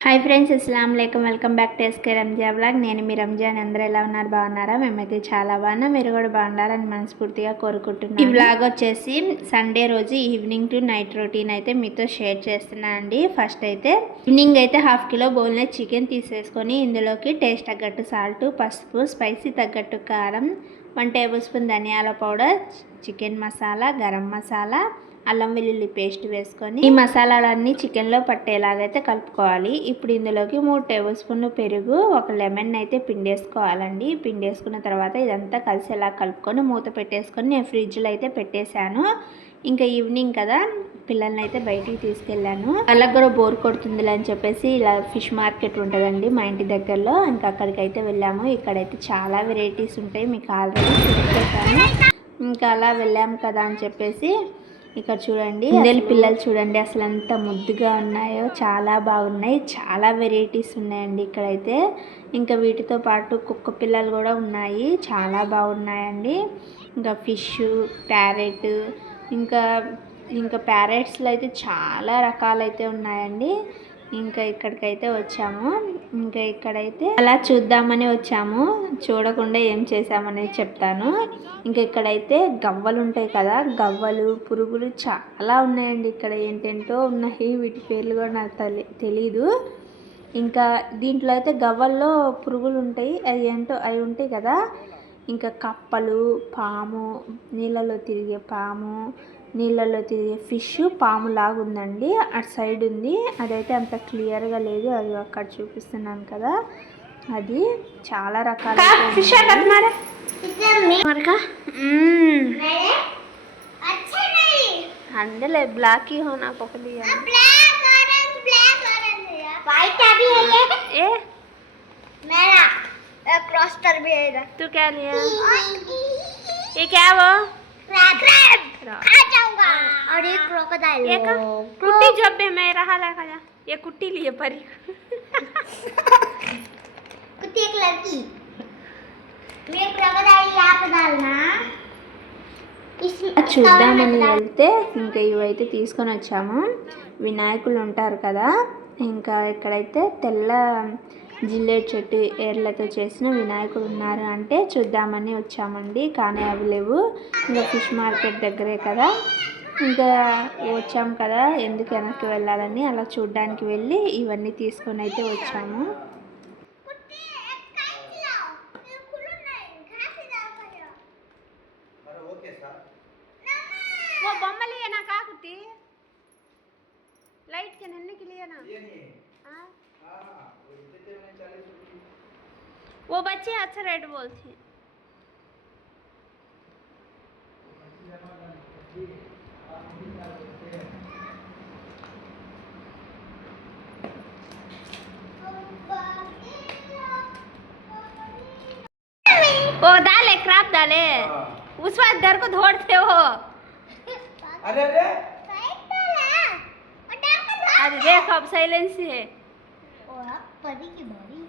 Hi friends అస్సలం లేకం welcome back to SK Ranja blog నేను మీ రంజాన్ అందరూ ఎలా ఉన్నారు? బాగున్నారా? మేమైతే చాలా బాగున్నాం. మీరు కూడా బాగున్నారని మనస్ఫూర్తిగా కోరుకుంటున్నాను. ఈ బ్లాగ్ వచ్చేసి సండే రోజు ఈవినింగ్ టు నైట్ రొటీన్ అయితే మీతో షేర్ చేస్తున్నాను అండి. ఫస్ట్ అయితే ఈవినింగ్ అయితే హాఫ్ కిలో బోన్లెస్ చికెన్ తీసేసుకొని ఇందులోకి టేస్ట్ తగ్గట్టు సాల్ట్ పసుపు స్పైసీ తగ్గట్టు కారం వన్ టేబుల్ స్పూన్ ధనియాల పౌడర్ చికెన్ మసాలా గరం మసాలా అల్లం వెల్లుల్లి పేస్ట్ వేసుకొని ఈ మసాలాలన్నీ చికెన్లో పట్టేలాగైతే కలుపుకోవాలి. ఇప్పుడు ఇందులోకి మూడు టేబుల్ స్పూన్లు పెరుగు ఒక లెమన్ అయితే పిండేసుకోవాలండి. పిండేసుకున్న తర్వాత ఇదంతా కలిసేలా కలుపుకొని మూత పెట్టేసుకొని నేను ఫ్రిడ్జ్లో అయితే పెట్టేశాను. ఇంకా ఈవినింగ్ కదా పిల్లల్ని అయితే బయటికి తీసుకెళ్ళాను. వాళ్ళకి కూడా బోర్ కొడుతుందిలే అని చెప్పేసి ఇలా ఫిష్ మార్కెట్ ఉంటుందండి మా ఇంటి దగ్గరలో. ఇంకా అక్కడికి అయితే వెళ్ళాము. ఇక్కడైతే చాలా వెరైటీస్ ఉంటాయి. మీకు ఆల్రెడీ చూపించేసాను. ఇంకా అలా వెళ్ళాము కదా అని చెప్పేసి ఇక్కడ చూడండి. ఇందెల్ పిల్లలు చూడండి. అసలు ఎంత ముద్దుగా ఉన్నాయో చాలా బాగున్నాయి. చాలా వెరైటీస్ ఉన్నాయండి ఇక్కడైతే. ఇంకా వీటితో పాటు కుక్క పిల్లలు కూడా ఉన్నాయి. చాలా బాగున్నాయండి. ఇంకా ఫిష్ ప్యారెట్ ఇంకా ఇంకా ప్యారెట్స్లో అయితే చాలా రకాలైతే ఉన్నాయండి. ఇంకా ఇక్కడికైతే వచ్చాము. ఇంకా ఇక్కడైతే అలా చూద్దామని వచ్చాము. చూడకుండా ఏం చేసామనేది చెప్తాను. ఇంకా ఇక్కడైతే గవ్వలు ఉంటాయి కదా గవ్వలు పురుగులు చాలా ఉన్నాయండి ఇక్కడ. ఏంటేంటో ఉన్నాయి. వీటి పేర్లు కూడా నాకు తెలి తెలీదు. ఇంకా దీంట్లో అయితే గవ్వల్లో పురుగులు ఉంటాయి. అవి ఏంటో అవి ఉంటాయి కదా ఇంకా కప్పలు పాము నీళ్ళలో తిరిగే పాము నీళ్ళలో తిరిగే ఫిష్ పాము లాగా ఉందండి. అటు సైడ్ ఉంది. అదైతే అంత క్లియర్గా లేదు. అది అక్కడ చూపిస్తున్నాను కదా. అది చాలా రకాల ఫిష్ అందులో బ్లాక్ హో నాకు ఒకటి ఏ? एक क्रॉस्टर भी है इधर तू क्या लिया ये ये क्या वो क्रैब Crab. खा जाऊंगा और ये क्रोकोडाइल ये का कुट्टी जब भी मैं रहा लगा जा ये कुट्टी लिए परी कुत्ती एक लड़की मैं क्रोकोडाइल यहाँ पे डालना इसमें చూద్దామని వెళ్తే ఇంకా ఇవైతే తీసుకొని వచ్చాము వినాయకులు ఉంటారు కదా ఇంకా ఇక్కడైతే తెల్ల జిల్లేట్ చెట్టు ఏర్లతో చేసిన వినాయకుడు ఉన్నారు అంటే చూద్దామని వచ్చామండి. కానీ అవి లేవు. ఇంకా ఫిష్ మార్కెట్ దగ్గరే కదా. ఇంకా వచ్చాము కదా. ఎందుకు వెనక్కి వెళ్ళాలని అలా చూడ్డానికి వెళ్ళి ఇవన్నీ తీసుకొని అయితే వచ్చాము. లైట్ కింద वो बच्चे अच्छा रेड बॉल थी। वो डाले क्राप डाले हाँ। उस बार डर को धोड़ते हो। अरे अरे। अरे देखो अब साइलेंस है। परी की बारी।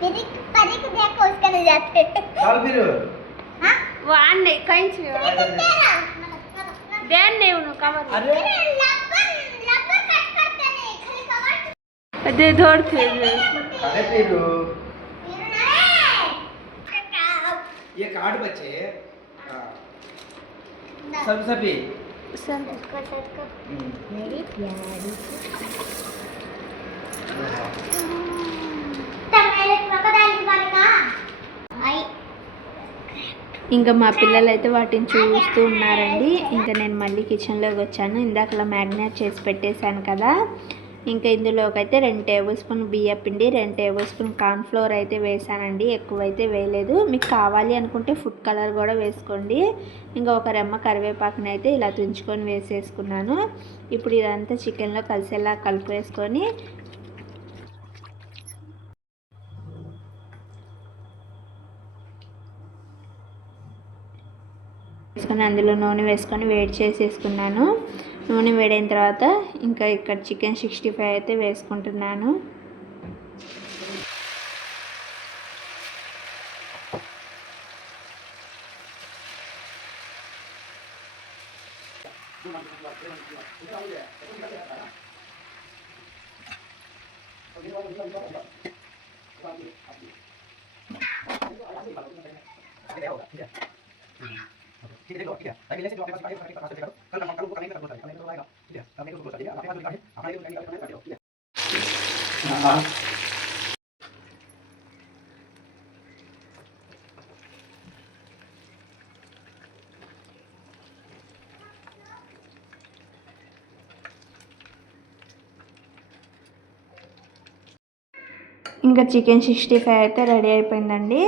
परी परी को देखो उसका ले जाते चल फिर। हाँ? वो आन नहीं कहीं से तेरा। देन नहीं उन्होंने कवर अरे। लबर लबर कट करते नहीं। खाली कवर दे दौड़ते हुए अरे फिर। ये कार्ड बच्चे हाँ। सब सभी। ఇంకా మా పిల్లలు అయితే వాటిని చూస్తూ ఉన్నారండి. ఇంకా నేను మళ్ళీ కిచెన్లోకి వచ్చాను. ఇందాకలా మ్యాగ్నేట్ చేసి పెట్టేశాను కదా. ఇంకా ఇందులోకి అయితే రెండు టేబుల్ స్పూన్ బియ్య పిండి రెండు టేబుల్ స్పూన్ కార్న్ఫ్లోర్ అయితే వేసానండి. ఎక్కువైతే వేయలేదు. మీకు కావాలి అనుకుంటే ఫుడ్ కలర్ కూడా వేసుకోండి. ఇంకా ఒక రెమ్మ కరివేపాకుని అయితే ఇలా తుంచుకొని వేసేసుకున్నాను. ఇప్పుడు ఇదంతా చికెన్లో కలిసేలా కలిపేసుకొని వేసుకొని అందులో నూనె వేసుకొని వేడి చేసేసుకున్నాను. నూనె వేడైన తర్వాత ఇంకా ఇక్కడ చికెన్ సిక్స్టీ ఫైవ్ అయితే వేసుకుంటున్నాను Yeah. ठीक है जो आपके पास है भाई का कल का मतलब वो कहीं पे रखना था हमें तो आएगा ठीक है हमें तो सोचा चाहिए आप आगे जो है हमारे लिए भी कर सकते हो ठीक है हां ఇంకా చికెన్ సిక్స్టీ ఫైవ్ అయితే రెడీ అయిపోయిందండి.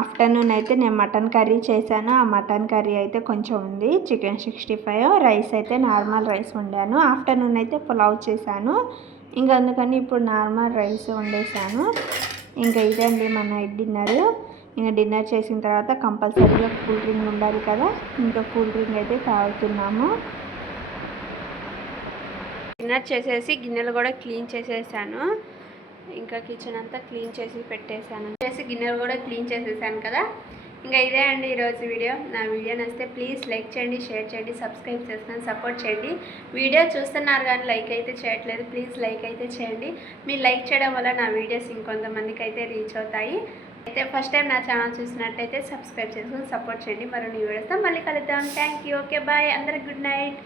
ఆఫ్టర్నూన్ అయితే నేను మటన్ కర్రీ చేశాను. ఆ మటన్ కర్రీ అయితే కొంచెం ఉంది. చికెన్ సిక్స్టీ ఫైవ్ రైస్ అయితే నార్మల్ రైస్ వండాను. ఆఫ్టర్నూన్ అయితే పులావ్ చేశాను. ఇంకా అందుకని ఇప్పుడు నార్మల్ రైస్ వండేసాను ఇంకా ఇదే అండి మన నైట్ డిన్నర్. ఇంకా డిన్నర్ చేసిన తర్వాత కంపల్సరీగా కూల్ డ్రింక్ ఉండాలి కదా. ఇంకా కూల్ డ్రింక్ అయితే తాగుతున్నాము. డిన్నర్ చేసేసి గిన్నెలు కూడా క్లీన్ చేసేసాను. ఇంకా కిచెన్ అంతా క్లీన్ చేసి పెట్టేశాను. చేసి గిన్నెలు కూడా క్లీన్ చేసేసాను కదా. ఇంకా ఇదే అండి ఈరోజు వీడియో. నా వీడియో నచ్చితే ప్లీజ్ లైక్ చేయండి షేర్ చేయండి సబ్స్క్రైబ్ చేసుకొని సపోర్ట్ చేయండి. వీడియో చూస్తున్నారు కానీ లైక్ అయితే చేయట్లేదు. ప్లీజ్ లైక్ అయితే చేయండి. మీరు లైక్ చేయడం వల్ల నా వీడియోస్ ఇంకొంతమందికి అయితే రీచ్ అవుతాయి. అయితే ఫస్ట్ టైం నా ఛానల్ చూసినట్టయితే సబ్స్క్రైబ్ చేసుకొని సపోర్ట్ చేయండి. మరో నీ వీడియోస్తో మళ్ళీ కలుద్దాం. థ్యాంక్ యూ ఓకే బాయ్ అందరికి గుడ్ నైట్